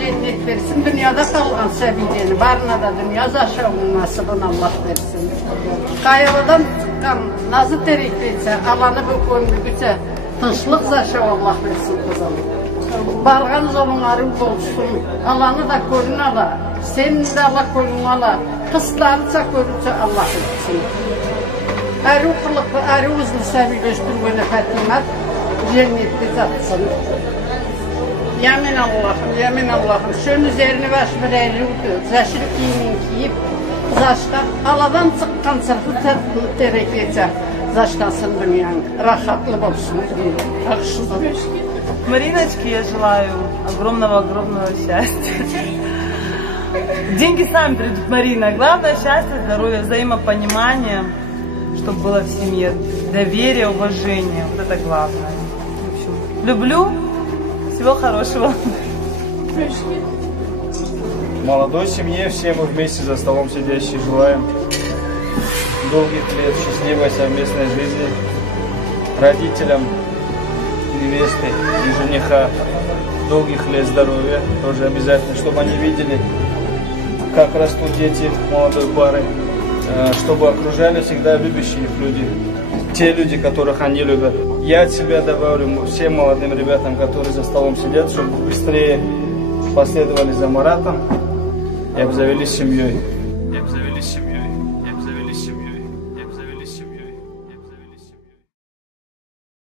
Cennet versin, dünyada kalan sevincini, barına da dünya aşağı nasibini Allah versin. Kayalıdan çıkan nazı teriklice, alanı bu koyunlukça, tınçlıq aşağı Allah versin kızım. Barğanız onların olsun, alanı da korun ala, senin de Allah korun ala, kıslarıca korunca Allah versin. Eri kılıklı, eri uzun sevi göstürgünü Fatimat, cennetli zatsın. Yemin Allah'ım, yemin Allah'ım. Şunun üzerine başımı reyliyordu. Zaşır giyimin giyip, zaşka aladan çıkan sırfı terekleyecek. Zaşkasın dünyanın. Rahatlı olsun. Мариночке я желаю огромного счастья. Деньги сами придут, Марина. Главное счастье, здоровье, взаимопонимание, чтобы было в семье. Доверие, уважение. Вот это главное. В общем, люблю. Всего хорошего. Молодой семье, все мы вместе за столом сидящие желаем долгих лет счастливой совместной жизни, родителям невесты и жениха долгих лет здоровья, тоже обязательно, чтобы они видели, как растут дети молодой пары, чтобы окружали всегда любящие их люди, те люди, которых они любят. Я от себя добавлю всем молодым ребятам, которые за столом сидят, чтобы быстрее последовали за Маратом и обзавелись семьей.